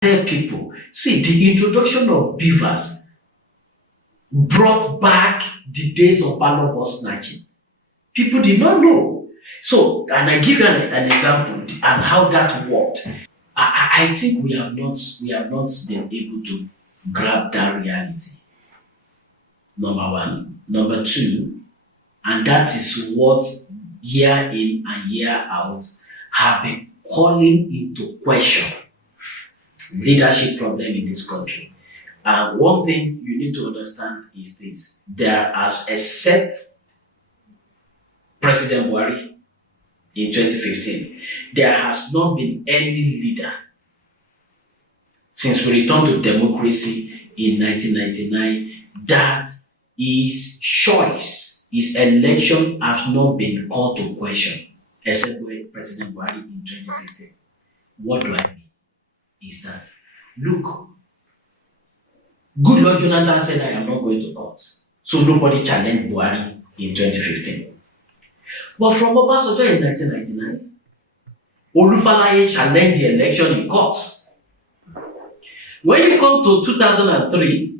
tell people, see, the introduction of beavers brought back the days of ballot box snatching. People did not know. So, and I give you an example and how that worked. I think we have not been able to grab that reality. Number one. Number two, and that is what year in and year out have been calling into question leadership problem in this country. And one thing you need to understand is this: there has, except President Buhari in 2015, there has not been any leader since we returned to democracy in 1999 that his choice, his election has not been called to question, except with President Buhari in 2015. What do I mean? Is that, look, good Lord Jonathan said, I am not going to court. So nobody challenged Buhari in 2015. But from Obasanjo in 1999, Olufalaye challenged the election in court. When you come to 2003,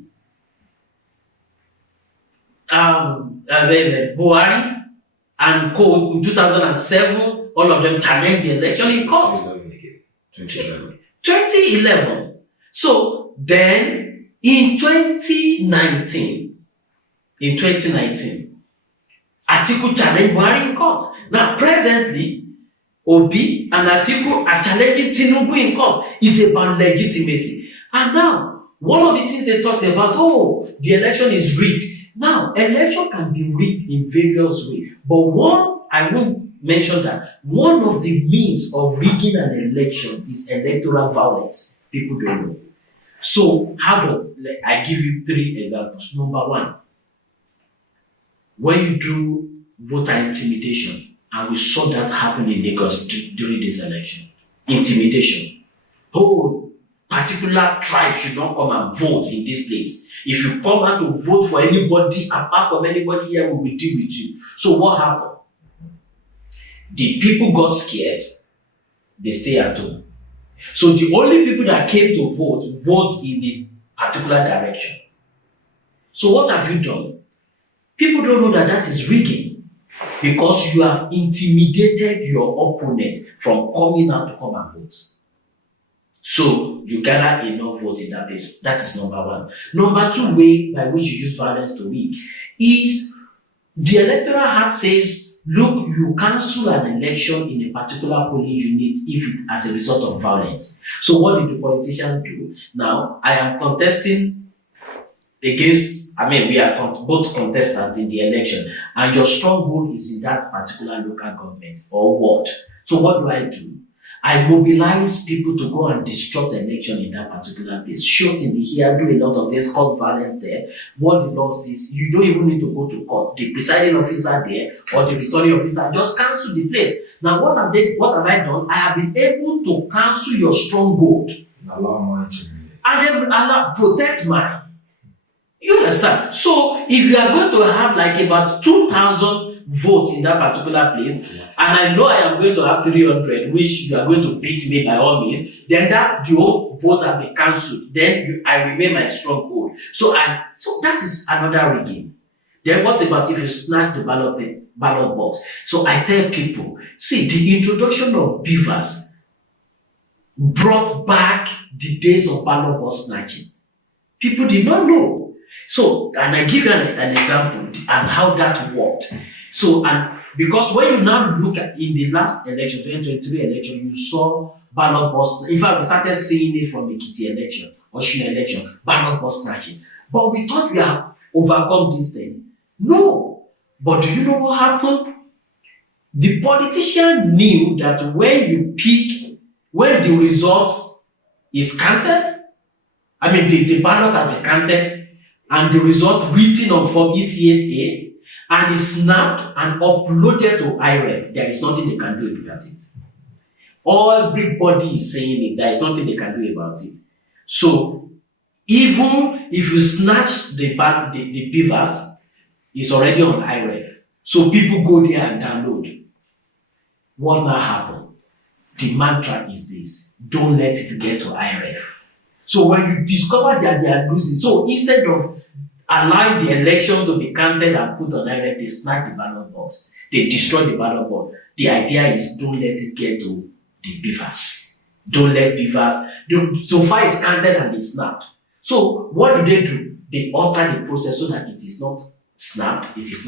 Buhari and co in 2007, all of them challenged the election in court. 2011. So then in 2019, Atiku challenged Buhari in court. Now presently, Obi and Atiku are challenging Tinubu in court. It's about legitimacy. And now, one of the things they talked about, the election is rigged. Now, election can be rigged in various ways. But one, I won't mention that, one of the means of rigging an election is electoral violence. People don't know. So, I give you 3 examples. Number one, when you do voter intimidation, and we saw that happen in Lagos during this election, intimidation. Particular tribe should not come and vote in this place. If you come out to vote for anybody, apart from anybody here, we will deal with you. So what happened? The people got scared. They stay at home. So the only people that came to vote in a particular direction. So what have you done? People don't know that is rigging, because you have intimidated your opponent from coming out to come and vote. So you gather enough votes in that place. That is number one. Number two way by which you use violence to rig is the Electoral Act says, look, you cancel an election in a particular polling unit if it as a result of violence. So what did the politician do? Now, I am contesting against, we are both contestants in the election, and your stronghold is in that particular local government or ward. So what do? I mobilize people to go and disrupt the election in that particular place, shoot in the ear, do a lot of things, called violence there. What the law says, you don't even need to go to court. The presiding officer there or the returning officer just cancel the place. Now, what have I done? I have been able to cancel your stronghold. Allow mine to be there. And then protect mine. You understand? So, if you are going to have like about 2,000 votes in that particular place, and I know I am going to have 300, which you are going to beat me by all means, then that the whole vote has been cancelled. Then I remain my stronghold. So that is another rigging. Then what about if you snatch the ballot box? So I tell people, see, the introduction of beavers brought back the days of ballot box snatching. People did not know. So, and I give you an example and how that worked. So, and because when you now look at in the last election, 2023 election, you saw ballot box. In fact, we started seeing it from the Ekiti election, Osun election, ballot box snatching. But we thought we have overcome this thing. No. But do you know what happened? The politician knew that when the results is counted, the ballot has been counted, and the result written on form EC8A, and is snapped and uploaded to IREF, there is nothing they can do about it. Everybody is saying it, there is nothing they can do about it. So, even if you snatch the beavers, it's already on IREF. So people go there and download. What now happened? The mantra is this: don't let it get to IREF. So when you discover that they are losing, so instead of allowing the election to be counted and put on INEC, they snatch the ballot box. They destroy the ballot box. The idea is don't let it get to the beavers. Don't let beavers. So far it's counted and it's snapped. So what do? They alter the process so that it is not snapped, it is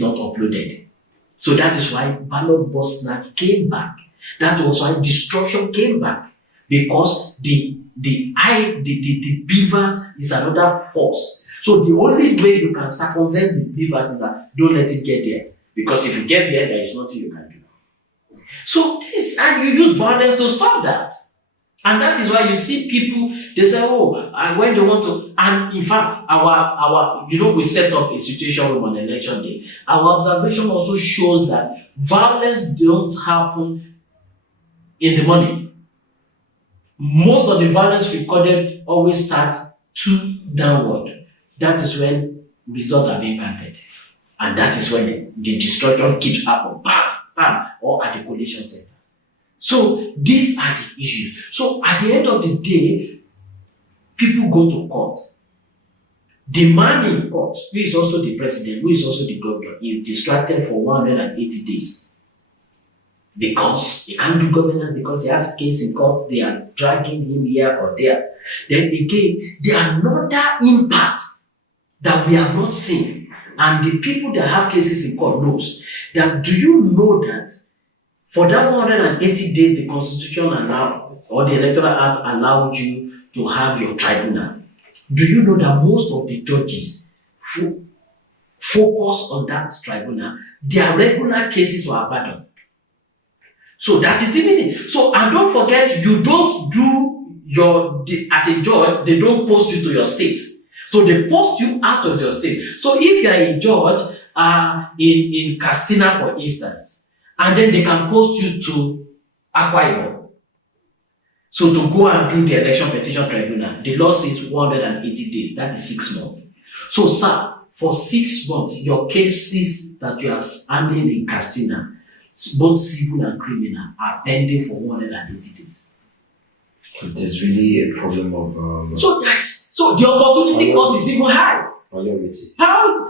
not uploaded. So that is why ballot box snatch came back. That was why destruction came back. Because the beavers is another force. So the only way you can circumvent the beavers is that don't let it get there. Because if you get there is nothing you can do. So this, and you use violence to stop that. And that is why you see people, they say, and when they want to, and in fact, our we set up a situation room on election day. Our observation also shows that violence don't happen in the morning. Most of the violence recorded always start 2 downward. That is when results are being counted. And that is when the destruction keeps happening, bam, bam, or at the collation center. So these are the issues. So at the end of the day, people go to court. The man in court, who is also the president, who is also the governor, is distracted for 180 days. Because he can't do governance, because he has a case in court, they are dragging him here or there. Then again, there are another impacts that we have not seen. And the people that have cases in court knows that, do you know that for that 180 days, the Constitution allowed, or the Electoral Act allowed you to have your tribunal? Do you know that most of the judges focus on that tribunal? Their regular cases were abandoned. So that is the meaning. So, and don't forget, you don't do as a judge, they don't post you to your state. So they post you out of your state. So if you are a judge in Castina, for instance, and then they can post you to Akwa Ibom. So to go and do the election petition tribunal, the law says 180 days, that is 6 months. So sir, for 6 months, your cases that you are handling in Castina, both civil and criminal, are pending for 180 days. So there's really a problem of so the opportunity cost is even high. priority.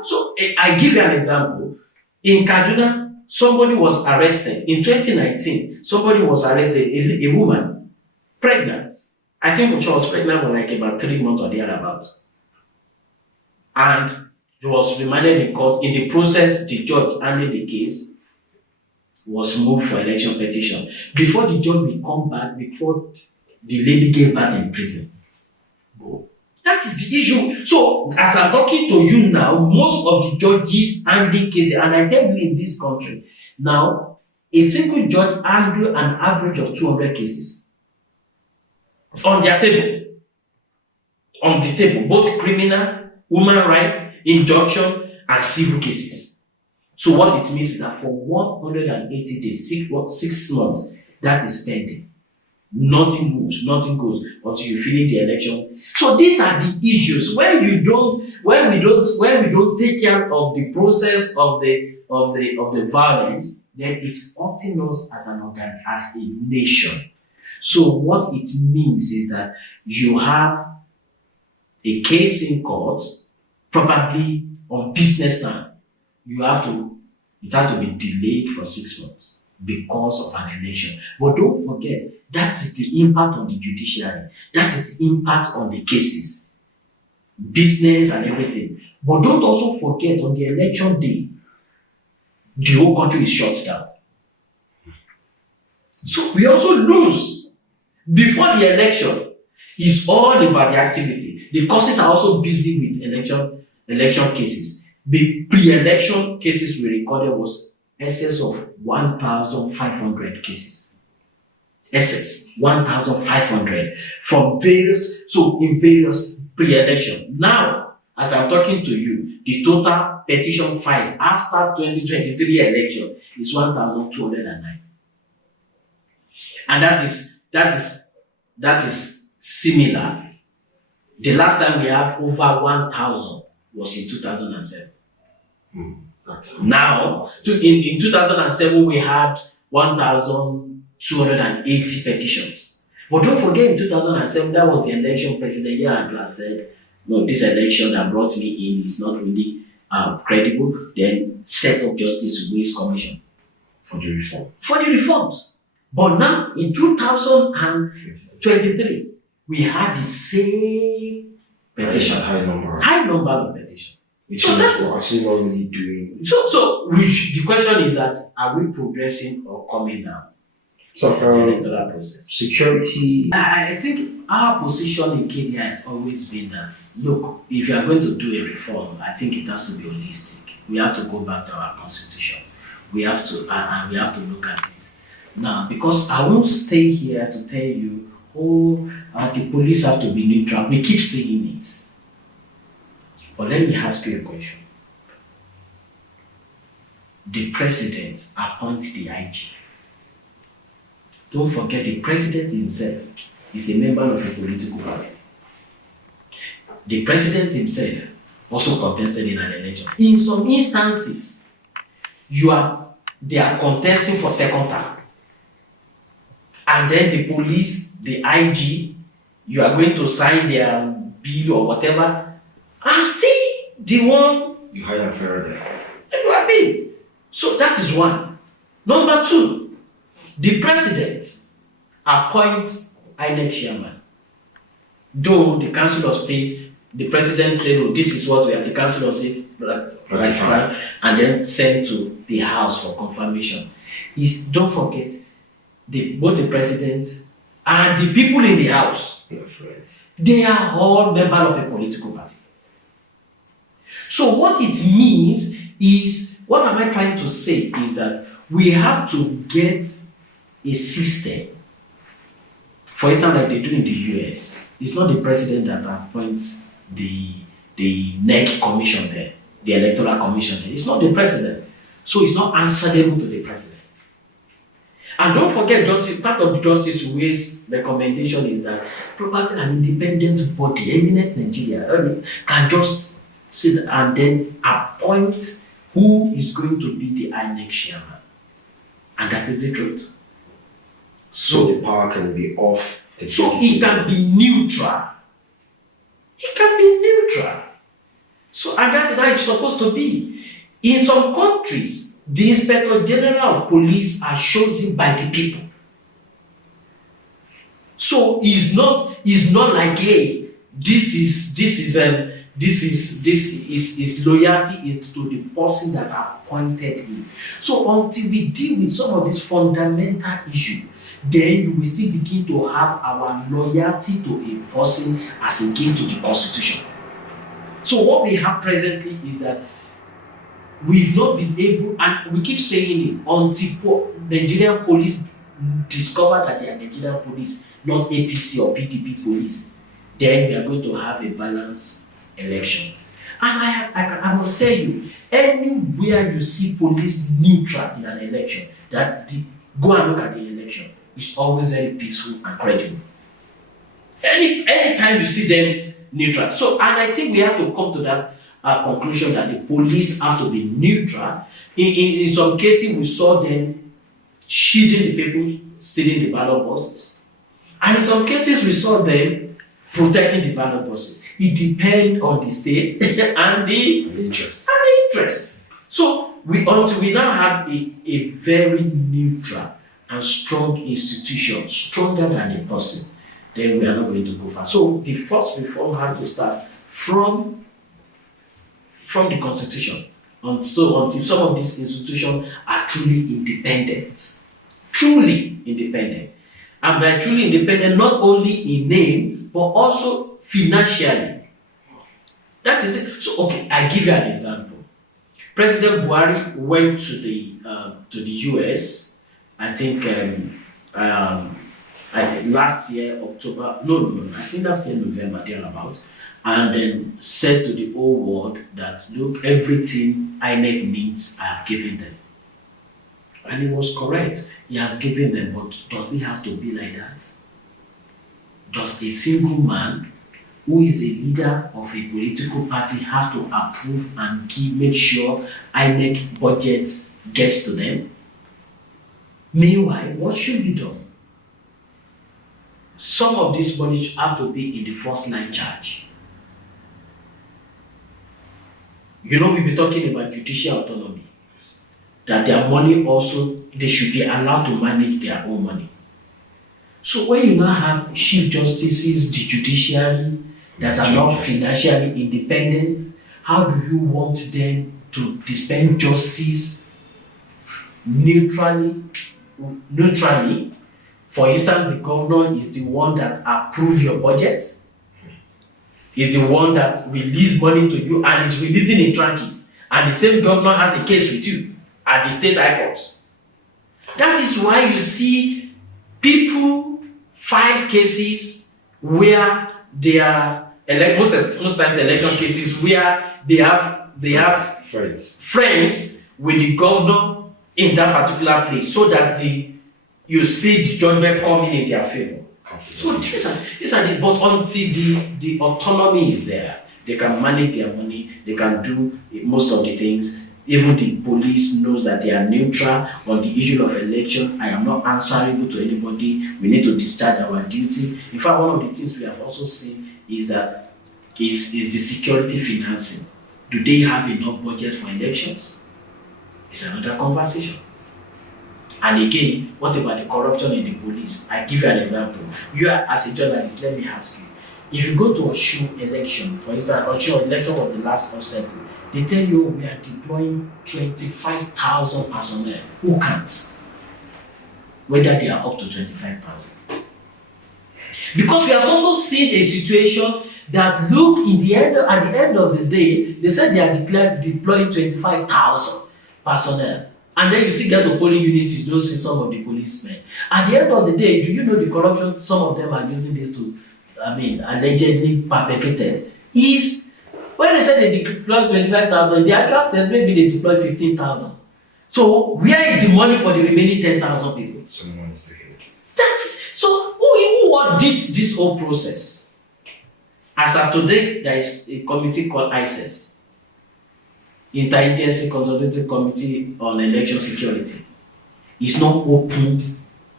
So I give you an example. In Kaduna, somebody was arrested. In 2019, somebody was arrested, a woman, pregnant. I think she was pregnant for like about 3 months or thereabout. And he was remanded in court. In the process, the judge handling the case was moved for election petition. Before the judge will come back, before the lady gave birth in prison. That is the issue. So, as I'm talking to you now, most of the judges handling cases, and I tell you in this country, now, a single judge handles an average of 200 cases on their table. On the table, both criminal, human rights, injunction, and civil cases. So what it means is that for 180 days, 6 months, that is pending. Nothing moves, nothing goes until you finish the election. So these are the issues. When we don't take care of the process of the violence, then it's hurting us as a nation. So what it means is that you have a case in court, probably on business time, it has to be delayed for 6 months because of an election. But don't forget, that is the impact on the judiciary. That is the impact on the cases, business and everything. But don't also forget, on the election day, the whole country is shut down. So we also lose. Before the election, it's all about the activity. The courses are also busy with election cases. The pre-election cases we recorded was excess of 1,500 cases. Excess 1,500 from various pre-election. Now, as I'm talking to you, the total petition filed after 2023 election is 1,209. And that is similar. The last time we had over 1,000 was in 2007. Now, in 2007, we had 1,280 petitions. But don't forget, in 2007, that was the election. President Yar'Adua said, no, this election that brought me in is not really credible. Then set up Justice Ways Commission For the reform. for the reforms. But now, in 2023, we had the same petition. High number. High number of petitions. Which So means that we're actually not really doing. So the question is that, are we progressing or coming down So, in the electoral process? security. I think our position in KDI has always been that, look, if you are going to do a reform, I think it has to be holistic. We have to go back to our constitution. We have to, and we have to look at it. Now, because I won't stay here to tell you, the police have to be neutral. We keep saying it. But let me ask you a question. The president appoints the IG. Don't forget, the president himself is a member of a political party. The president himself also contested in an election. In some instances, they are contesting for second term. And then the police, the IG, you are going to sign their bill or whatever, and still the one You hire a fairer there. you have been. So that is one. Number two, the president appoints INEC chairman. Though the Council of State, the president said, oh, this is what we have, the Council of State ratified, and then sent to the House for confirmation. Don't forget, both the president and the people in the House, Your friends. they are all members of a political party. So what it means is, what am I trying to say is that we have to get a system. For instance, like they do in the US, it's not the president that appoints the NEC commission there, the electoral commission there. It's not the president. So it's not answerable to the president. And don't forget, part of the Justice Ways recommendation is that probably an independent body, eminent Nigeria, can just sit and then appoint who is going to be the INEC chairman. And that is the truth. So the power can be off. So it can be neutral. It can be neutral. So, and that is how it's supposed to be. In some countries, the Inspector General of Police are chosen by the people. So it's not like, hey, this is loyalty is to the person that appointed him. So until we deal with some of these fundamental issues, then we will still begin to have our loyalty to a person as against to the Constitution. So what we have presently is that we've not been able, and we keep saying it, until Nigerian police discover that they are Nigerian police, not APC or PDP police, then we are going to have a balanced election. And I must tell you, anywhere you see police neutral in an election, go and look at the election. It's always very peaceful and credible. Anytime you see them neutral. So, and I think we have to come to that conclusion that the police have to be neutral. In some cases, we saw them shielding the people stealing the ballot boxes. And in some cases, we saw them protecting the ballot boxes. It depends on the state and the interest. So, until we now have a very neutral and strong institution, stronger than a person, then we are not going to go far. So the first reform has to start from the Constitution. Until some of these institutions are truly independent. Truly independent. And by truly independent, not only in name, but also financially. That is it. So, okay, I give you an example. President Buhari went to the US, I think last year, October, I think last year, November, thereabout, and then said to the whole world that, look, everything INEC needs, I have given them. And he was correct. He has given them, but does it have to be like that? Does a single man who is a leader of a political party have to approve and make sure INEC budget gets to them? Meanwhile, what should be done? some of this money have to be in the first line charge. You know, we'll be talking about judicial autonomy. That their money also, they should be allowed to manage their own money. So when you now have chief justices, the judiciary, that are not financially independent, how do you want them to dispense justice neutrally? For instance, the governor is the one that approves your budget, is the one that release money to you and is releasing in tranches, and the same governor has a case with you at the state high court. That is why you see people file cases where they are most times election cases where they have friends with the governor in that particular place, so that you see the judgment coming in their favor. So these are the, but until the autonomy is there, they can manage their money, they can do most of the things. Even the police knows that they are neutral on the issue of election. I am not answerable to anybody. We need to discharge our duty. In fact, one of the things we have also seen is that is the security financing. Do they have enough budget for elections? It's another conversation. And again, what about the corruption in the police? I give you an example. You are, as a journalist, let me ask you. If you go to Osun election, for instance, Osun election was the last cycle, they tell you we are deploying 25,000 personnel. Who counts? Whether they are up to 25,000. Because we have also seen a situation that look at the end of the day, they said they are deploying 25,000 personnel. And then you still get to polling units, you don't see some of the policemen. At the end of the day, do you know the corruption some of them are using this to, allegedly perpetrated? Is when they say they deploy 25,000, the actual says maybe they deploy 15,000. So where is the money for the remaining 10,000 people? Someone is taking it. That's so who did this whole process? As of today, there is a committee called ISIS. Interagency Consultative Committee on Election Security. Is not open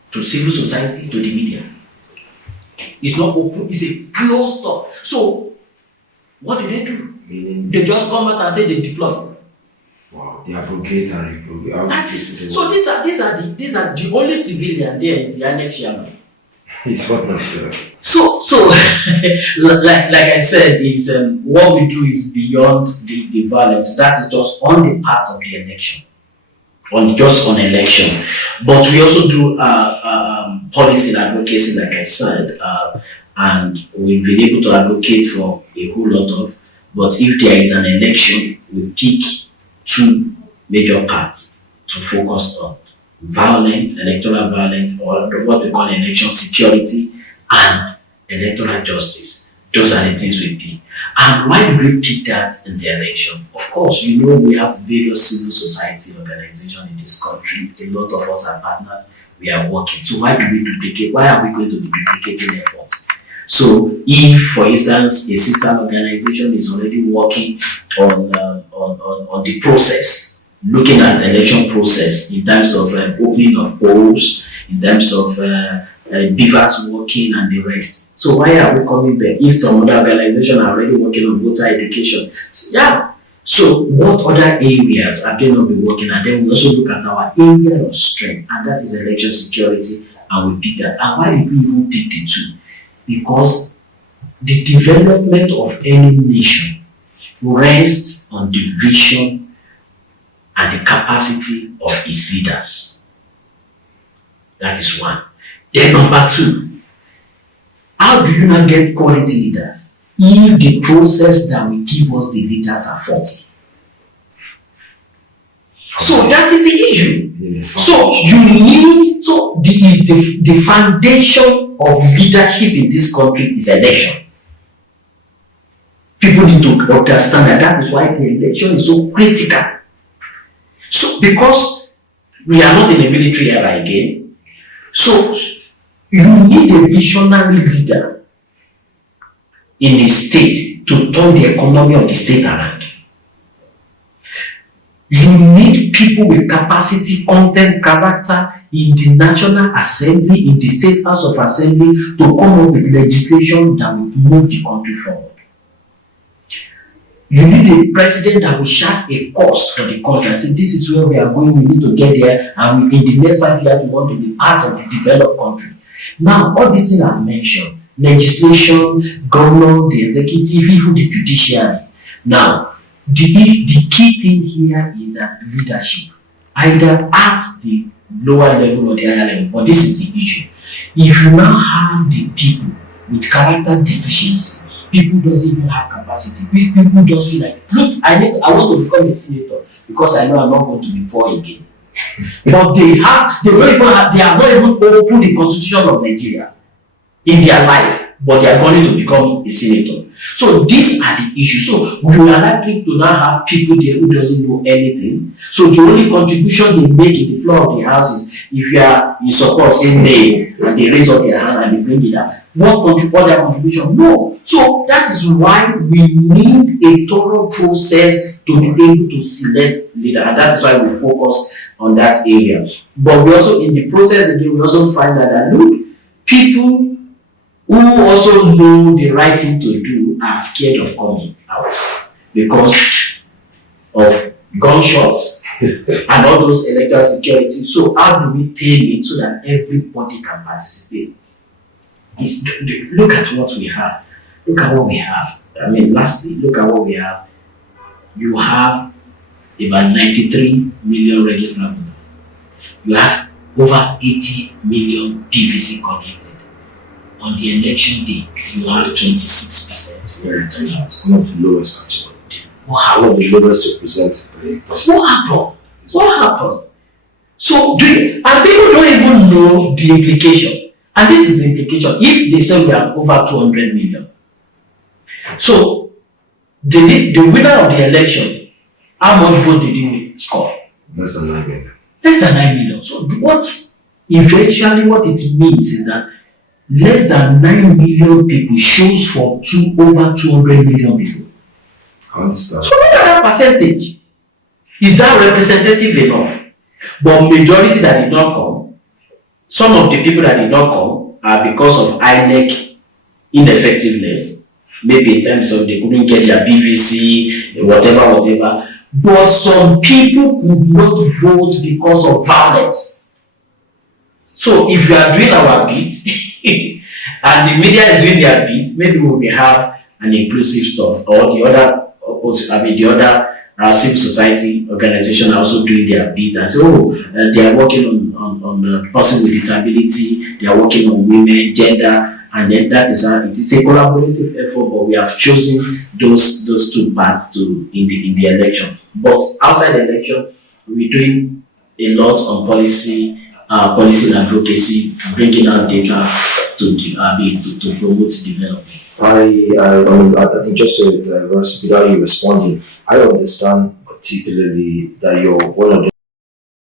to civil society, to the media. It's not open, it's a closed door. So, what do? Meaning they just come out and say they deploy. Wow, they abrogate and reprogate. So these are the only civilian there is the annex chairman. It's one of the. So like I said, is what we do is beyond the violence. That is just on the part of the election, on election. But we also do policy and advocacy, like I said, and we've been able to advocate for a whole lot of. But if there is an election, we pick two major parts to focus on: violence, electoral violence, or what we call election security, and electoral justice. Those are the things we pick. And why do we pick that in the election? Of course, you know we have various civil society organizations in this country. A lot of us are partners. We are working. So why do we duplicate? Why are we going to be duplicating efforts? So if, for instance, a sister organization is already working on the process, looking at the election process in terms of opening of polls, in terms of beavers working and the rest. So why are we coming back if some other organizations are already working on voter education? So what other areas are they not be working at? Then we also look at our area of strength, and that is election security, and we pick that. And why did we even pick the two? Because the development of any nation rests on the vision and the capacity of its leaders. That is one. Then number two, how do you not get quality leaders if the process that will give us the leaders are faulty? So that is the issue. So you need, the foundation of leadership in this country is election. People need to understand that is why the election is so critical. So because we are not in a military era again, so you need a visionary leader in a state to turn the economy of the state around. You need people with capacity, content, character, in the National Assembly, in the State House of Assembly, to come up with legislation that will move the country forward. You need a president that will chart a course for the country and say, this is where we are going, we need to get there, and in the next 5 years, we want to be part of the developed country. Now, all these things I mentioned, legislation, government, the executive, even the judiciary. Now, the key thing here is that leadership, either at the lower level or the higher level, but this is the issue. If you now have the people with character deficiency, people doesn't even have capacity. People just feel like, look, I want to become a senator because I know I'm not going to be poor again. But they have not even opened the constitution of Nigeria in their life, but they are going to become a senator. So these are the issues. So we are likely to now have people there who doesn't know anything. So the only contribution they make in the floor of the house is if you are in support, say nay, and they raise up their hand and they bring it up. What their contribution? No. So that is why we need a thorough process to be able to select leader, and that is why we focus on that area. But we also, in the process again, we also find that look, people who also know the right thing to do are scared of coming out because of gunshots and all those electoral security. So how do we tame it so that everybody can participate? Look at what we have. Look at what we have. I mean, lastly, look at what we have. You have about 93 million registered voters. You have over 80 million PVC connected. On the election day, you have 26% turnout. It's one of the lowest actually. What happened? One of the lowest represented by What happened? What happened? So, and people don't even know the implication. And this is the implication. If they say we have over 200 million, so the winner of the election, how much vote did he score? less than 9 million. Less than 9 million. So eventually what it means is that less than 9 million people shows for over 200 million people. I understand. So look at that percentage. Is that representative enough? But majority that did not come, some of the people that did not come are because of INEC ineffectiveness. Maybe in terms of they couldn't get their PVC, whatever. But some people could not vote because of violence. So if we are doing our bit and the media is doing their bit, maybe we will have an inclusive stuff, or the other civil society organization are also doing their bit and say, they are working on the person with disability, they are working on women, gender, and then that is it is a collaborative effort, but we have chosen those two parts in the election. But outside the election, we're doing a lot on policy and advocacy, bringing out data to promote development. I think just without you responding, I understand particularly that you're one of the